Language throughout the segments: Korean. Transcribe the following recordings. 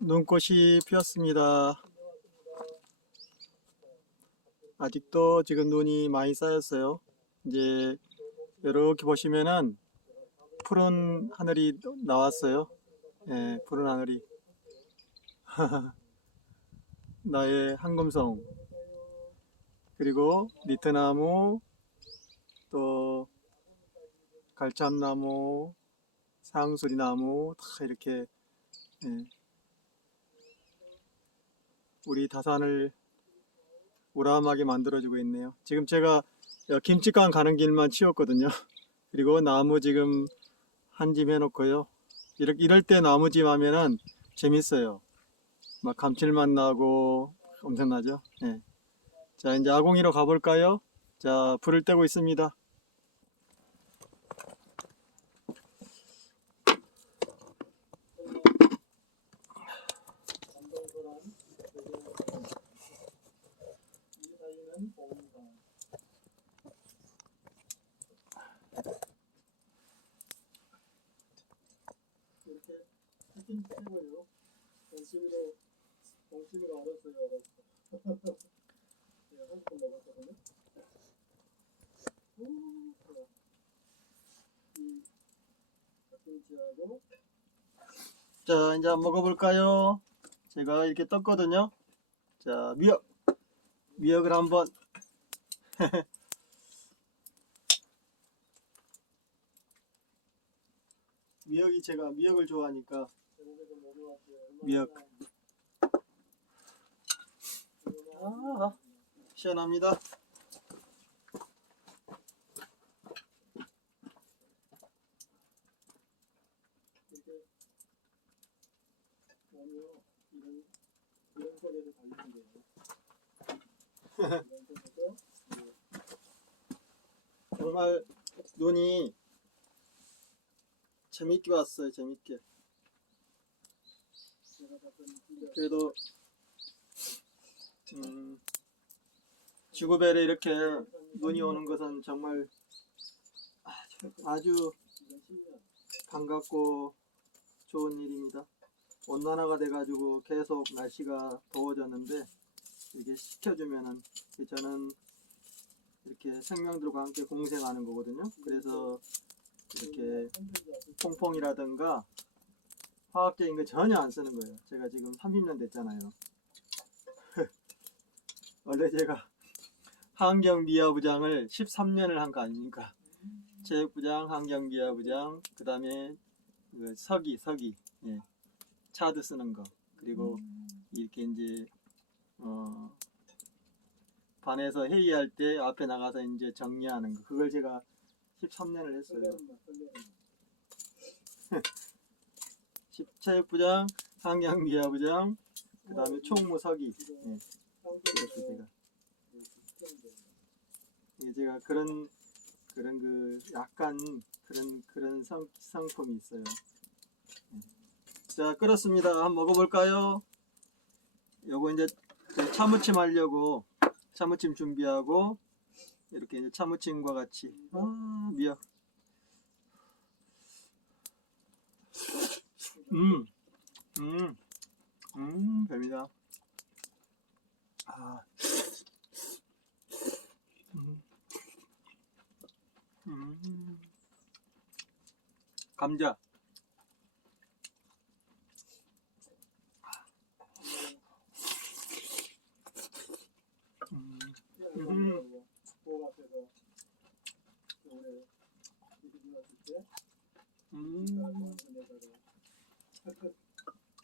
눈꽃이 피었습니다. 아직도 지금 눈이 많이 쌓였어요. 이제 이렇게 보시면은 푸른 하늘이 나왔어요. 예, 푸른 하늘이. 나의 황금송, 그리고 니트나무, 또 갈참나무, 상수리나무 다 이렇게, 예, 우리 다산을 우람하게 만들어주고 있네요. 지금 제가 김치관 가는 길만 치웠거든요. 그리고 나무 지금 한 짐 해놓고요. 이럴 때 나무집 하면은 재밌어요. 막 감칠맛 나고 엄청나죠? 네. 자, 이제 아궁이로 가볼까요? 자, 불을 떼고 있습니다. 이렇게 치킨 떼고요. 동심으로 얼었어요. 제가 한번 먹었거든요. 이 김치하고. 자, 이제 한번 먹어볼까요? 제가 이렇게 떴거든요. 자, 미역을 한번. 제가 미역을 좋아하니까 미역. 아, 시원합니다. 이렇게 오면 이런 속에서 달리는 거예요. 정말 눈이 재밌게 왔어요. 재밌게. 그래도 지구별에 이렇게 눈이 오는 것은 정말 아주 반갑고 좋은 일입니다. 온난화가 돼가지고 계속 날씨가 더워졌는데 이게 식혀주면은 저는 이렇게 생명들과 함께 공생하는 거거든요. 그래서 이렇게 퐁퐁이라든가 화학적인 거 전혀 안 쓰는 거예요. 제가 지금 30년 됐잖아요. 원래 제가 환경미화부장을 13년을 한 거 아닙니까? 체육부장, 환경미화부장, 그 다음에 그 서기, 예, 차드 쓰는 거, 그리고 이렇게 이제 반에서 회의할 때 앞에 나가서 이제 정리하는 거, 그걸 제가 13년을 했어요. 체육부장, 환경미화부장, 그 다음에 총무 서기. 예, 제가 그런 그 약간 그런 성품이 있어요. 자, 끓었습니다. 한번 먹어볼까요? 요거 이제 차무침 하려고 차무침 준비하고 이렇게 이제 차무침과 같이 미역. 별미다. 감자.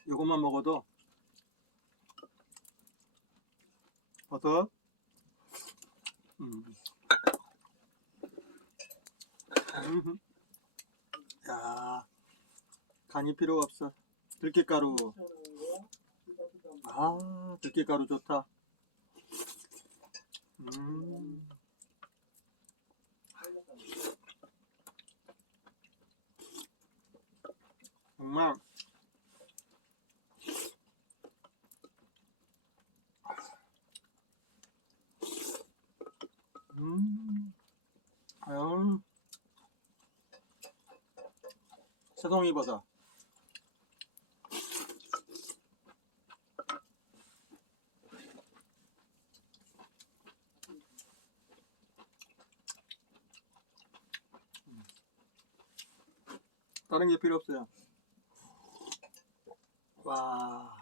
요것만 먹어도 버섯. 야, 간이 필요가 없어. 들깨가루. 들깨가루 좋다. 정말 새송이 버섯. 다른 게 필요 없어요. 와.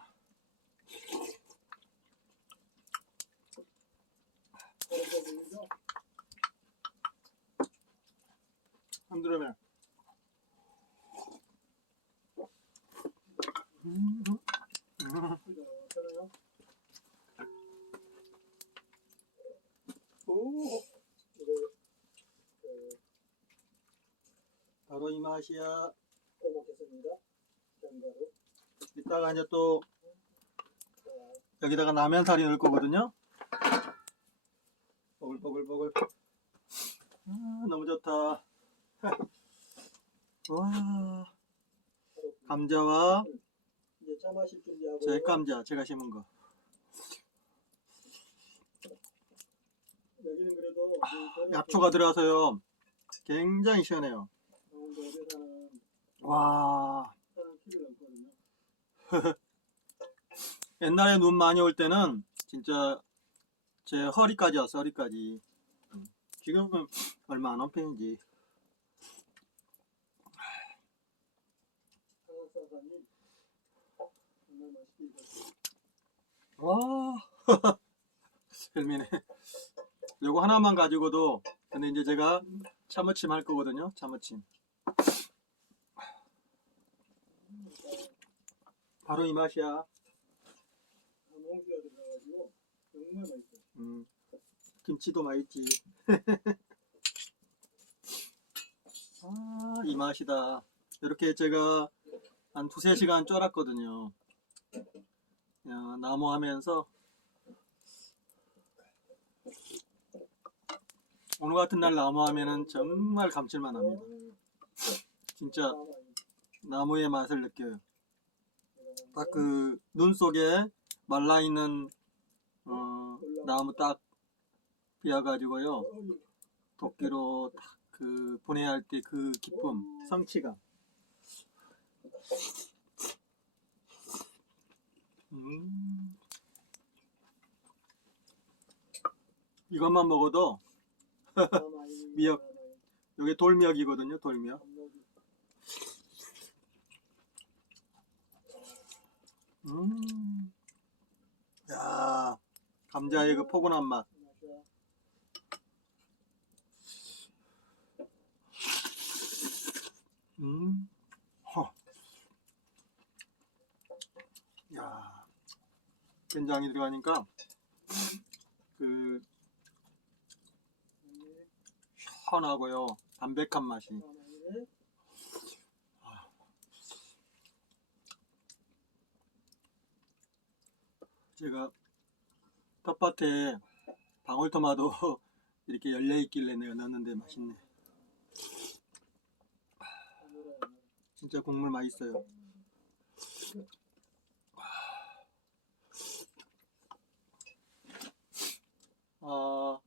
흔들으면. 오. 바로 이 맛이야. 또 먹겠습니다. 견과류. 이따가 이제 또 여기다가 라면사리 넣을 거거든요. 보글보글보글. 너무 좋다. 와. 감자와 이제 짜 마실 준비하고. 제 감자 제가 심은 거. 여기는 그래도 약초가 들어가서요. 굉장히 시원해요. 강원도 어디사는 와. 사는 키를 넣거든요. 옛날에 눈 많이 올 때는 진짜 제 허리까지 왔어, 허리까지. 지금은 얼마 안 온 편이지. 상학사사님 정말 맛있게 익었어요. 와. 헬미네. 요거 하나만 가지고도, 근데 이제 제가 참무침 할 거거든요. 참무침. 바로 이 맛이야. 홍수가 들어가가지고 정말 맛있어요. 김치도 맛있지. 아, 이 맛이다. 이렇게 제가 한 2~3시간 쫄았거든요. 야, 나무 하면서 오늘 같은 날 나무 하면은 정말 감칠만 합니다. 진짜 나무의 맛을 느껴요. 딱 그 눈 속에 말라있는 나무 딱 비어가지고요. 도끼로 딱 그 분해할 때 그 기쁨, 성취감. 이것만 먹어도 미역, 이게 돌미역이거든요. 돌미역. 야, 감자의 그 포근한 맛. 야, 된장이 들어가니까 그 시원하고요, 담백한 맛이. 제가 텃밭에 방울토마토 이렇게 열려 있길래 내가 넣었는데 맛있네. 진짜 국물 맛있어요.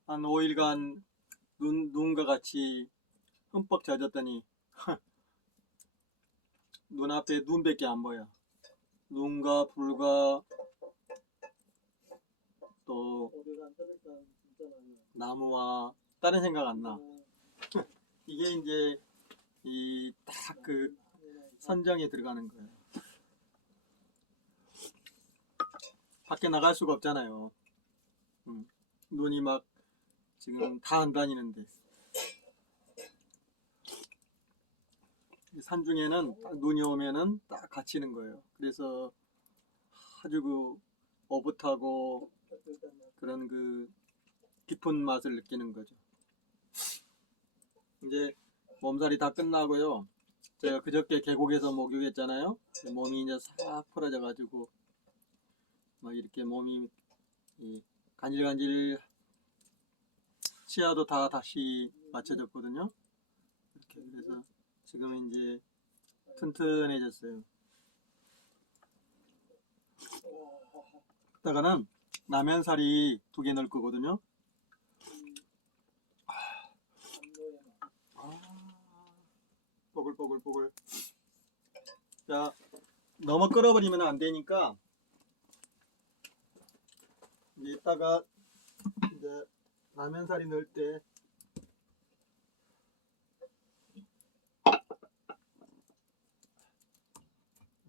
한 5일간 눈과 같이 흠뻑 젖었더니 눈앞에 눈밖에 안 보여. 눈과 불과 또 나무와 다른 생각 안 나. 이게 이제 이 딱 그 선정에 들어가는 거예요. 밖에 나갈 수가 없잖아요. 눈이 막 지금 다 안 다니는데. 산중에는 딱 눈이 오면은 딱 갇히는 거예요. 그래서 아주 그 오붓하고 그런 그 깊은 맛을 느끼는 거죠. 이제 몸살이 다 끝나고요. 제가 그저께 계곡에서 목욕했잖아요. 몸이 이제 싹 풀어져 가지고 막 이렇게 몸이 간질간질, 치아도 다 다시 맞춰졌거든요. 이렇게 그래서 지금 이제 튼튼해졌어요. 이따가는 라면사리 2개 넣을 거거든요. 뽀글뽀글뽀글. 자, 너무 끓어버리면 안 되니까 이제 이따가 이제 라면사리 넣을 때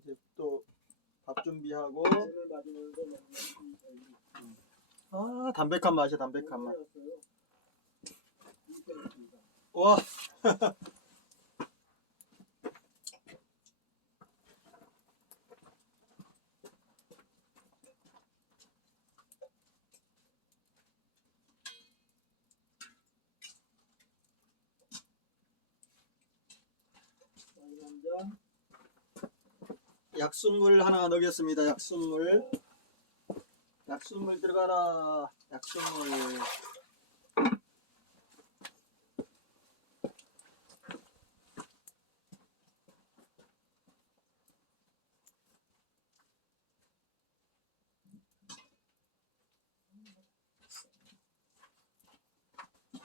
이제 또 밥 준비하고. 오늘 맞으면서 먹는 아, 담백한 맛이야, 담백한 맛. 이 와. 와인 한 잔. 약순물 하나 넣겠습니다. 약순물. 약순물 들어가라. 약순물.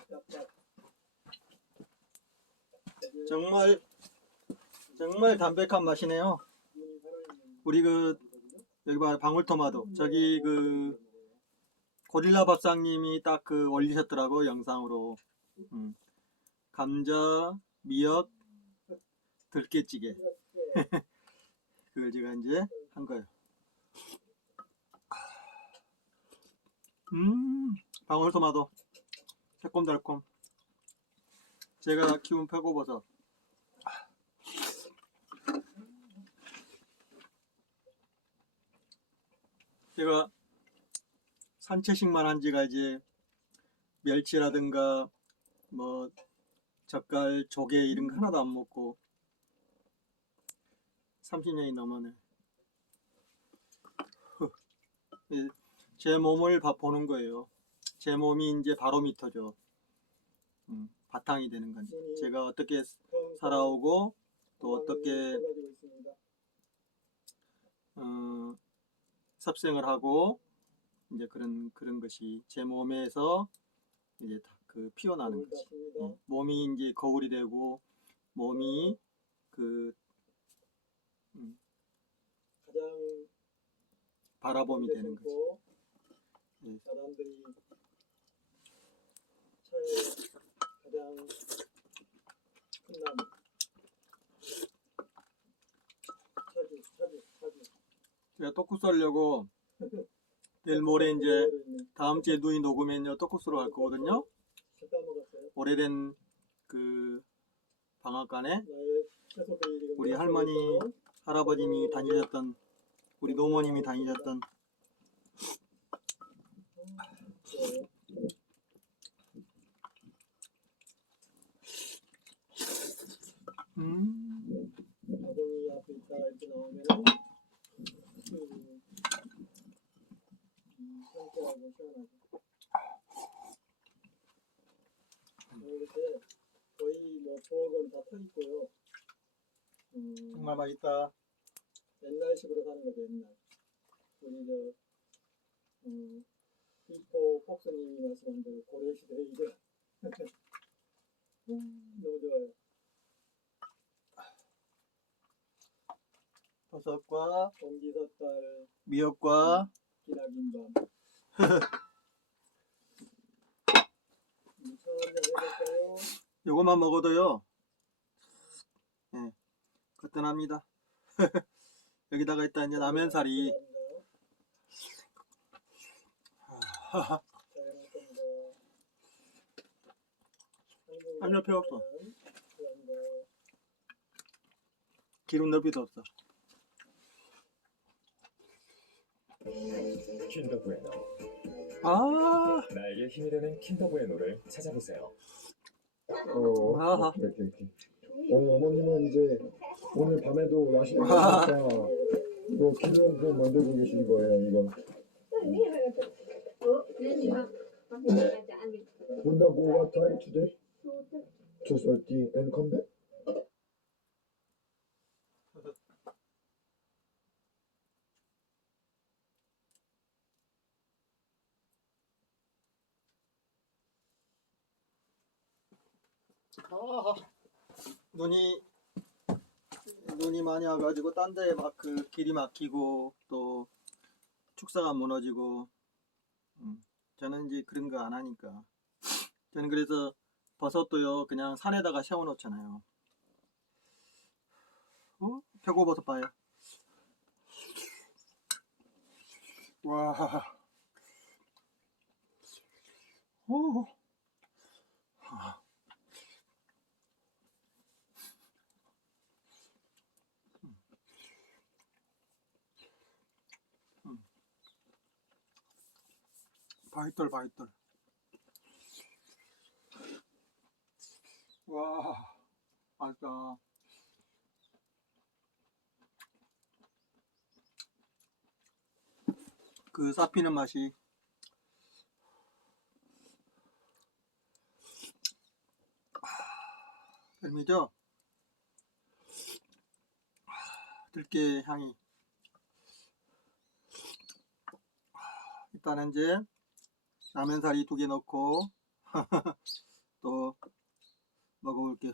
짭짭. 정말 정말 담백한 맛이네요. 눈이 살아있는 우리 그 여기 봐, 방울토마토. 저기 그 고릴라 밥상님이 딱 그 올리셨더라고, 영상으로. 감자, 미역, 들깨찌개. 그걸 제가 이제 한 거예요. 방울토마토. 새콤달콤. 제가 키운 표고버섯. 제가 산채식만 한 지가 이제 멸치라든가 뭐 젓갈, 조개 이런 거 하나도 안 먹고 30년이 넘었네. 제 몸을 보는 거예요. 제 몸이 이제 바로미터죠. 바탕이 되는 거지. 제가 어떻게 살아오고 또 어떻게 섭생을 하고 이제 그런 것이 제 몸에서 이제 다 그 피어나는 거지. 몸이 이제 거울이 되고 몸이 그 가장 바라봄이 되는 거지. 예. 사람들이 차에 가장 큰 나무. 차주. 제가 떡국 썰려고 내일 모레 이제 다음 주에 눈이 녹으면요 떡국수로 갈 거거든요. 오래된 그 방앗간에 우리 할머니 할아버님이 다니셨던 우리 노모님이 다니셨던 아버님 앞에 있다 이렇게 나오면 상쾌하고 시원하고 이렇게 거의 뭐 부엌은 다 터있고요. 정말 맛있다. 옛날식으로 사는 거죠. 옛날 우리 비포 폭스님이 말씀한 대로 고려시대 이제 너무 좋아요. 버섯과 공기젓갈 미역과 기나긴 밤. 차 한잔 해볼까요? 요것만 먹어도요 예, 거뜬합니다. 여기다가 일단 이제 라면사리 한 옆에 없어. 기름 넓이도 없어. 킨더부에노. 아, 나에게 힘이 되는 킨더부에노를 찾아보세요. 아하. 오케이. 어머님은 이제 오늘 밤에도 야식을 먹으니까 이거 기름 만들고 계신 거예요. 이거 본다고 what time today? 2:30 and come back? 아하. 눈이 많이 와가지고 딴 데에 막 그 길이 막히고 또 축사가 무너지고 저는 이제 그런 거 안 하니까 저는 그래서 버섯도요 그냥 산에다가 세워 놓잖아요. 표고버섯 봐요. 와. 오. 바이떨 바이떨. 와, 맛있다. 그 쌉히는 맛이. 별미죠? 들깨 향이. 일단은 이제 라면사리 2개 넣고 또 먹어볼게요.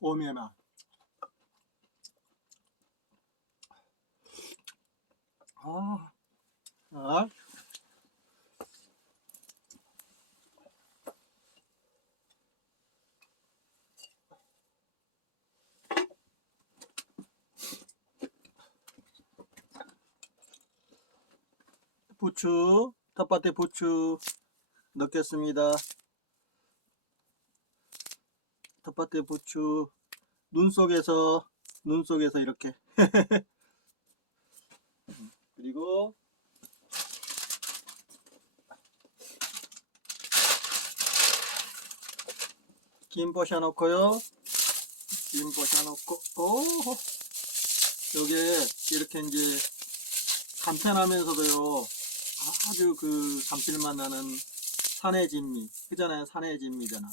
오미의 맛. 자, 부추, 텃밭에 부추 넣겠습니다. 텃밭에 부추, 눈 속에서 이렇게. 그리고 김 버셔 놓고요. 김 버셔 놓고, 오, 요게 이렇게 이제 간편하면서도요, 아주 그 감칠맛 나는 산의 진미. 그잖아요, 산의 진미잖아.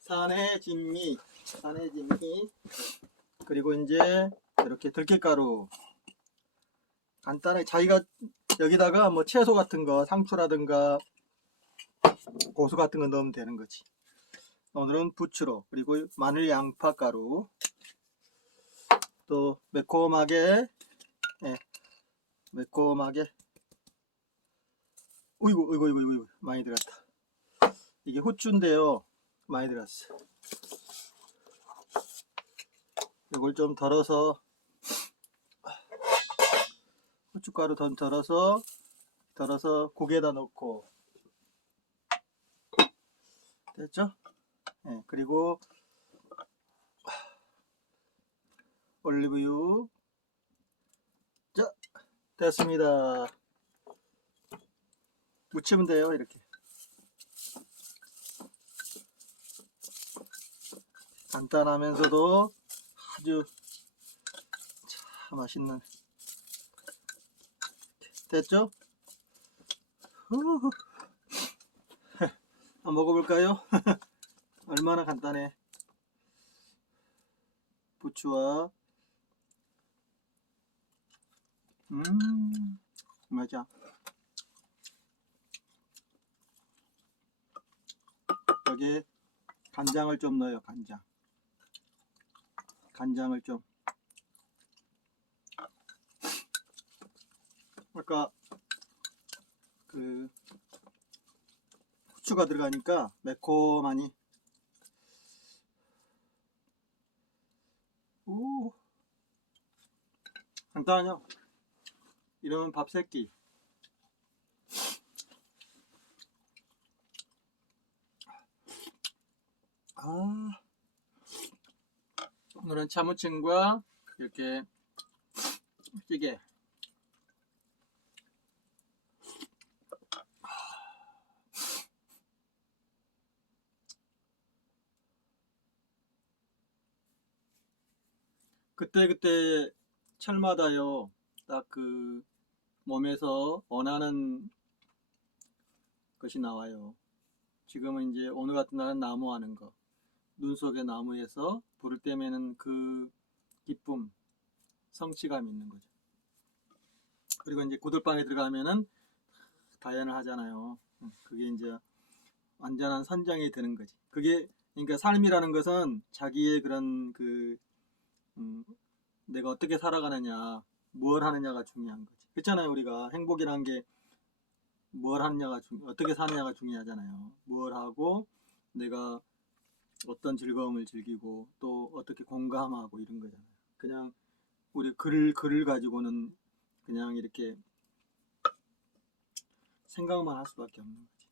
산의 진미, 산의 진미. 그리고 이제 이렇게 들깨가루. 간단하게 자기가 여기다가 뭐 채소 같은 거, 상추라든가 고수 같은 거 넣으면 되는 거지. 오늘은 부추로, 그리고 마늘 양파 가루, 또 매콤하게, 예, 매콤하게. 어이구 많이 들어갔다. 이게 후추인데요, 많이 들어갔어. 이걸 좀 덜어서, 후춧가루 더 덜어서 고기에다 넣고. 됐죠? 예, 그리고 올리브유. 자, 됐습니다. 무치면 돼요, 이렇게. 간단하면서도 아주 참 맛있는. 됐죠? 후후. 한번 먹어볼까요? 얼마나 간단해. 부추와 맞아. 여기에 간장을 좀 넣어요. 간장을 좀. 아까 그 후추가 들어가니까 매콤하니. 오, 간단하죠? 이러면 밥 3끼. 오늘은 차무침과 이렇게 찌개. 그때 철마다요, 딱 그 몸에서 원하는 것이 나와요. 지금은 이제 오늘 같은 날은 나무 하는 거, 눈 속의 나무에서 불을 떼면은 그 기쁨, 성취감 있는 거죠. 그리고 이제 구들방에 들어가면은 다연을 하잖아요. 그게 이제 완전한 선정이 되는 거지. 그게 그러니까 삶이라는 것은 자기의 그런 내가 어떻게 살아가느냐, 뭘 하느냐가 중요한 거지. 그렇잖아요. 우리가 행복이라는 게 뭘 하느냐가 어떻게 사느냐가 중요하잖아요. 뭘 하고 내가 어떤 즐거움을 즐기고 또 어떻게 공감하고 이런 거잖아요. 그냥 우리 글을 가지고는 그냥 이렇게 생각만 할 수밖에 없는 거지.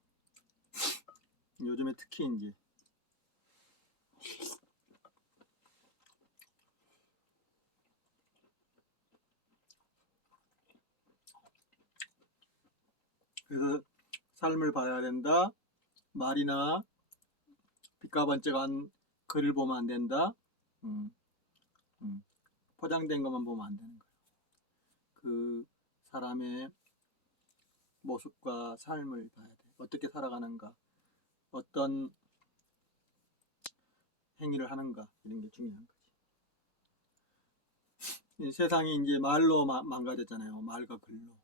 요즘에 특히 이제 그래서 삶을 봐야 된다. 말이나 빗가반짝한 글을 보면 안 된다. 음, 포장된 것만 보면 안 되는 거예요. 그 사람의 모습과 삶을 봐야 돼. 어떻게 살아가는가, 어떤 행위를 하는가 이런 게 중요한 거지. 이 세상이 이제 말로 망가졌잖아요. 말과 글로.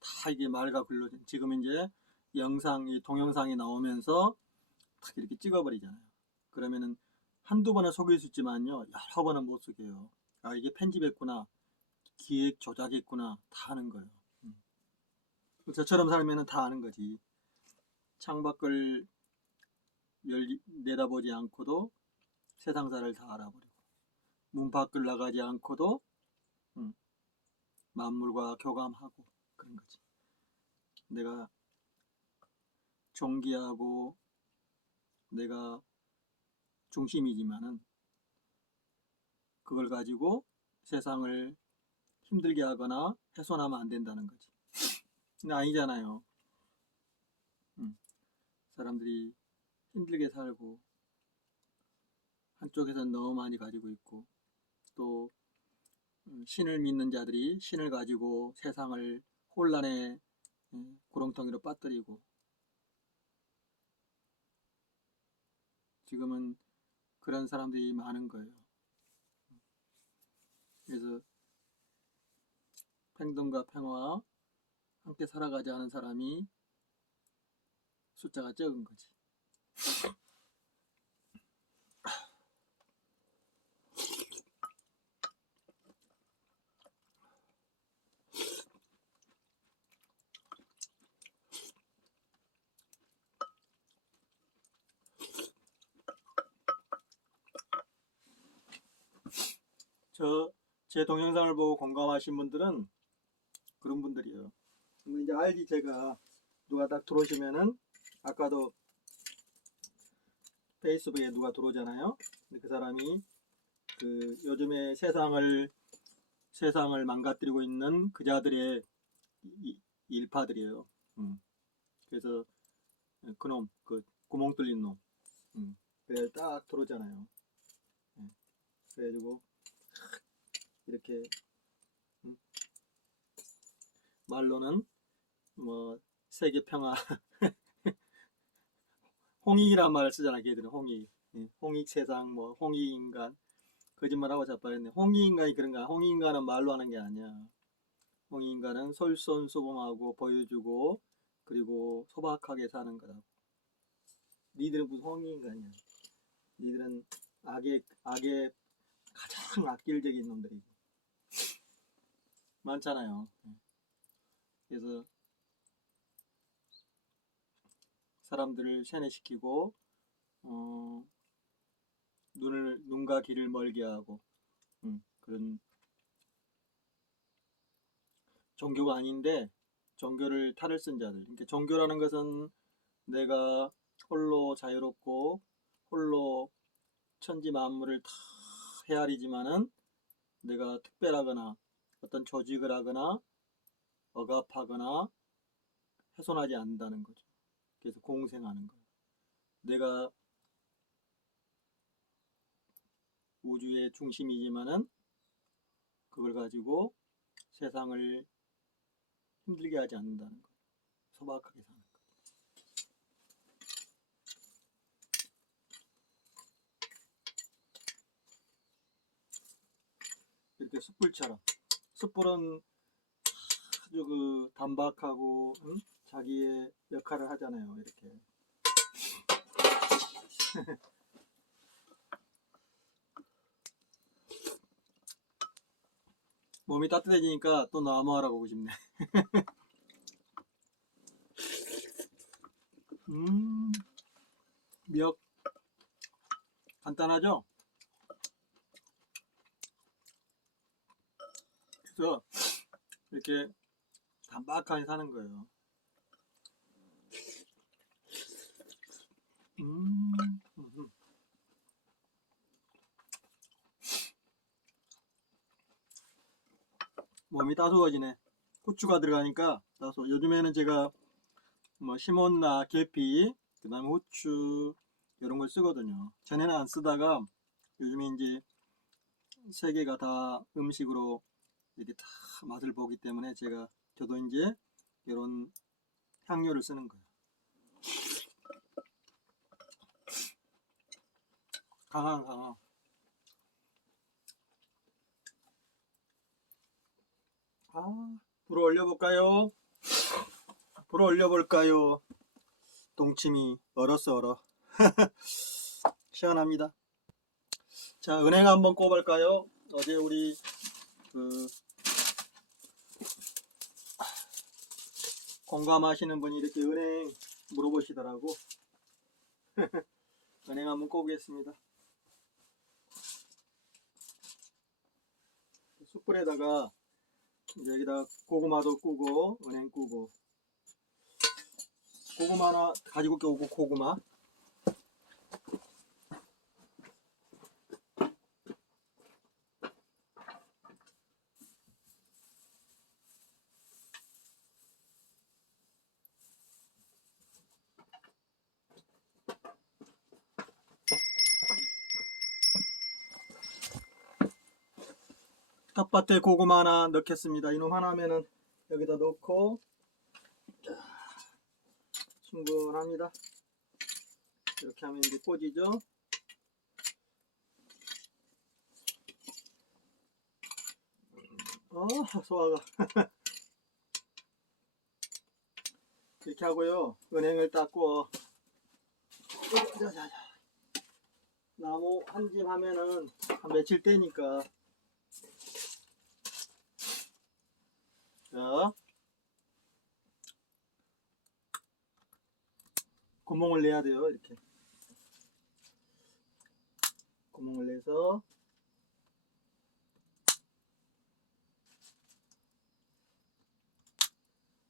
다 이게 말과 글로 지금 이제 영상이 동영상이 나오면서 탁 이렇게 찍어버리잖아요. 그러면은 한두 번은 속일 수 있지만요, 여러 번은 못 속여요. 아, 이게 편집했구나, 기획 조작했구나, 다 아는 거예요. 저처럼 살면은 다 아는 거지. 창밖을 내다보지 않고도 세상사를 다 알아버리고, 문 밖을 나가지 않고도 만물과 교감하고 그런 거지. 내가 존귀하고 내가 중심이지만은 그걸 가지고 세상을 힘들게 하거나 훼손하면 안 된다는 거지. 근데 아니잖아요. 사람들이 힘들게 살고 한쪽에서는 너무 많이 가지고 있고 또 신을 믿는 자들이 신을 가지고 세상을 혼란의 구렁텅이로 빠뜨리고 지금은 그런 사람들이 많은 거예요. 그래서 평등과 평화와 함께 살아가지 않은 사람이 숫자가 적은 거지. 제 동영상을 보고 공감하신 분들은 그런 분들이에요. 이제 알지, 제가 누가 딱 들어오시면은 아까도 페이스북에 누가 들어오잖아요. 근데 그 사람이 그 요즘에 세상을 망가뜨리고 있는 그자들의 일파들이에요. 그래서 그놈, 그 구멍 뚫린 놈, 그래 딱 들어오잖아요. 그래가지고 이렇게 말로는 뭐 세계 평화 홍익이란 말을 쓰잖아. 걔들은 홍익, 홍익 세상, 뭐 홍익 인간, 거짓말하고 자빠졌네. 홍익 인간이 그런가? 홍익 인간은 말로 하는 게 아니야. 홍익 인간은 솔선수범하고 보여주고 그리고 소박하게 사는 거라고. 니들은 무슨 홍익 인간이야? 니들은 악의 가장 악질적인 놈들이고 많잖아요. 그래서 사람들을 세뇌시키고 눈과 귀를 멀게 하고 그런 종교가 아닌데 종교를 탈을 쓴 자들. 그러니까 종교라는 것은 내가 홀로 자유롭고 홀로 천지 만물을 다 헤아리지만은 내가 특별하거나 어떤 조직을 하거나 억압하거나 훼손하지 않는다는 거죠. 그래서 공생하는 거예요. 내가 우주의 중심이지만은 그걸 가지고 세상을 힘들게 하지 않는다는 거예요. 소박하게 사는 거예요. 이렇게 숯불처럼. 숯불은 아주 그 단박하고 자기의 역할을 하잖아요. 이렇게 몸이 따뜻해지니까 또 나무하러 가고 싶네. 미역 간단하죠? 그래서 이렇게 단박하게 사는 거예요. 음. 몸이 따스워지네. 후추가 들어가니까 따스워. 요즘에는 제가 뭐 시몬나 계피, 그 다음에 후추 이런 걸 쓰거든요. 전에는 안 쓰다가 요즘에 이제 세계가 다 음식으로 이렇게 다 맛을 보기 때문에 저도 이제 이런 향료를 쓰는 거예요. 강황. 불을 올려볼까요? 불을 올려볼까요? 동치미 얼었어 얼어. 시원합니다. 자, 은행 한번 꼽을까요? 어제 우리 그 공감하시는 분이 이렇게 은행 물어보시더라고. 은행 한번 꼽겠습니다. 숯불에다가 이제 여기다 고구마도 꾸고 은행 꾸고 고구마 하나 가지고 오고 고구마 텃밭에 고구마 하나 넣겠습니다. 이놈 하나면은 여기다 넣고 충분합니다. 이렇게 하면 이제 꽂이죠. 소화가 이렇게 하고요. 은행을 닦고 나무 한 집 하면은 한 며칠 때니까 자 구멍을 내야 돼요. 이렇게 구멍을 내서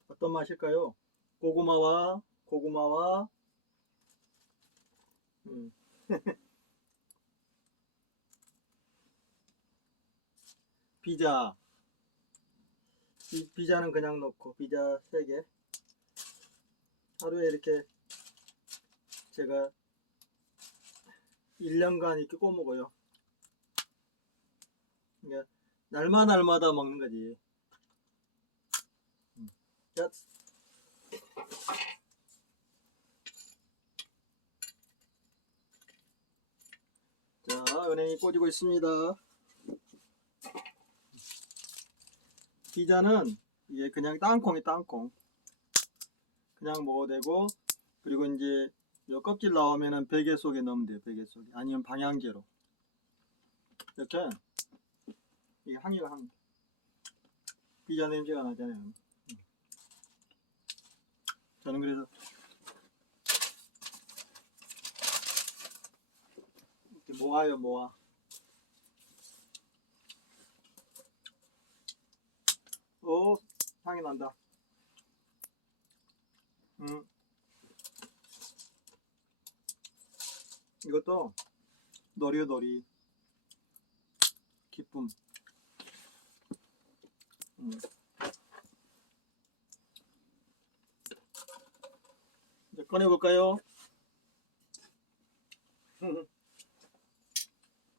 어떤 맛일까요? 고구마와 피자 피자는 그냥 넣고 피자 3개 하루에 이렇게 제가 1년간 이렇게 꼬먹어요. 그러니까 날마다 먹는 거지. 자, 은행이 꽂이고 있습니다. 피자는 이게 그냥 땅콩이 땅콩 그냥 먹어도 되고, 그리고 이제 요 껍질 나오면은 베개 속에 넣으면 돼요. 베개 속에 아니면 방향제로 이렇게. 이게 향이가 피자 냄새가 나잖아요. 저는 그래서 이렇게 모아. 오, 향이 난다. 이것도 너리 기쁨. 이제 꺼내볼까요?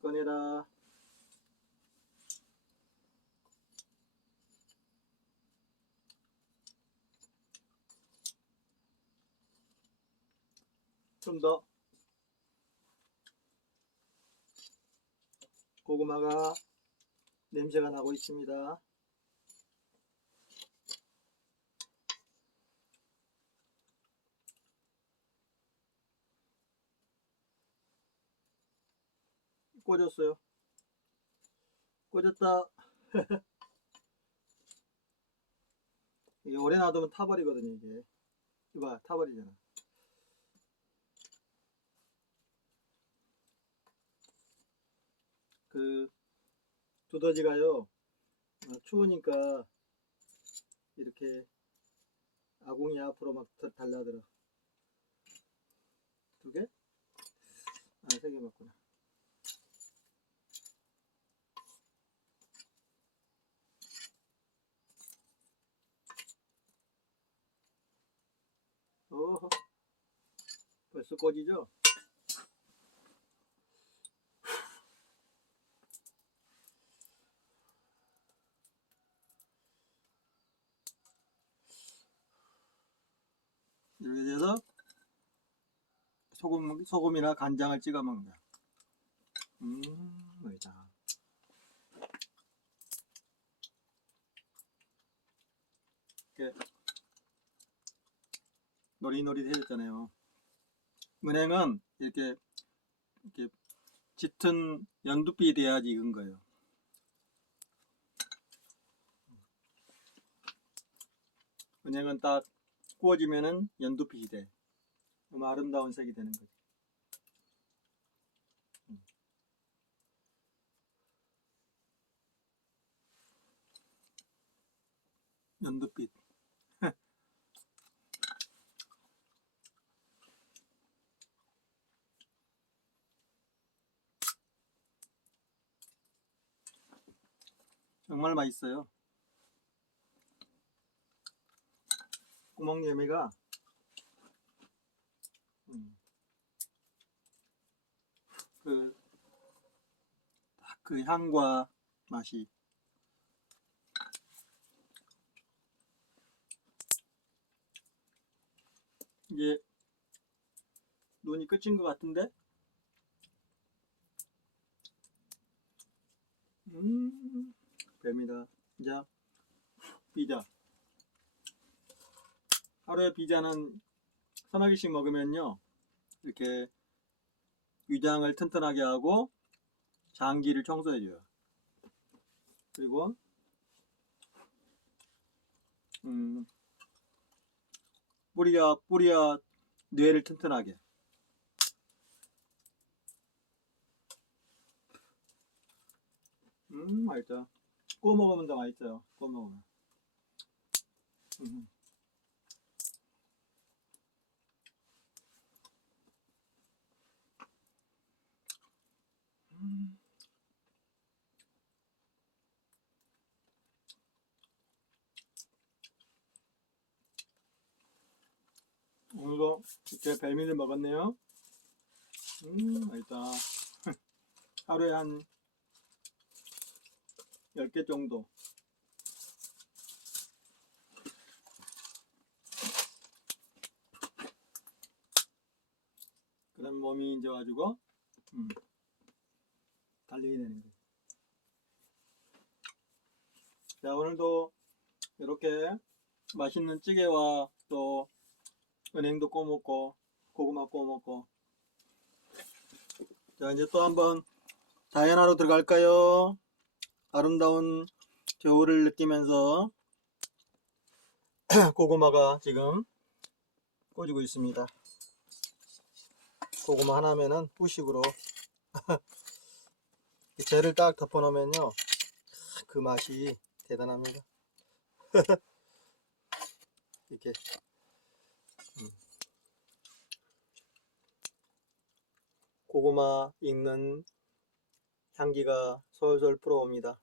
꺼내라. 좀 더. 고구마가 냄새가 나고 있습니다. 꽂았어요. 꽂았다. 이게 오래 놔두면 타버리거든요, 이게. 이봐, 타버리잖아. 그 두더지가요, 추우니까 이렇게 아궁이 앞으로 막 달라들어. 두 개? 아, 세 개 맞구나. 어허, 벌써 꺼지죠? 이렇게 돼서 소금이나 간장을 찍어 먹는다. 맛있다. 이렇게 노릿노릿해졌잖아요. 은행은 이렇게 짙은 연두빛이 돼야지 익은 거예요. 은행은 딱 구워지면은 연두빛이 돼. 그럼 아름다운 색이 되는 거지. 연두빛. 정말 맛있어요. 구멍예미가 그 향과 맛이 이제 눈이 끝인 것 같은데 뱀이다. 이제 피자. 하루에 피자는 서너 개씩 먹으면요, 이렇게 위장을 튼튼하게 하고 장기를 청소해줘요. 그리고 뿌리와 뇌를 튼튼하게. 맛있다. 구워 먹으면 더 맛있어요. 구워 먹으면. 오늘도 이렇게 뱀이를 먹었네요. 맛있다. 하루에 한 10개 정도. 그럼 몸이 이제 가지고 달리게 되는 거예요. 자, 오늘도 이렇게 맛있는 찌개와 또 은행도 구워 먹고 고구마 구워 먹고. 자, 이제 또 한번 자연화로 들어갈까요? 아름다운 겨울을 느끼면서 고구마가 지금 꽂히고 있습니다. 고구마 하나면은 후식으로 재를 딱 덮어 놓으면요, 그 맛이 대단합니다. 이렇게 고구마 익는 향기가 솔솔 불어옵니다.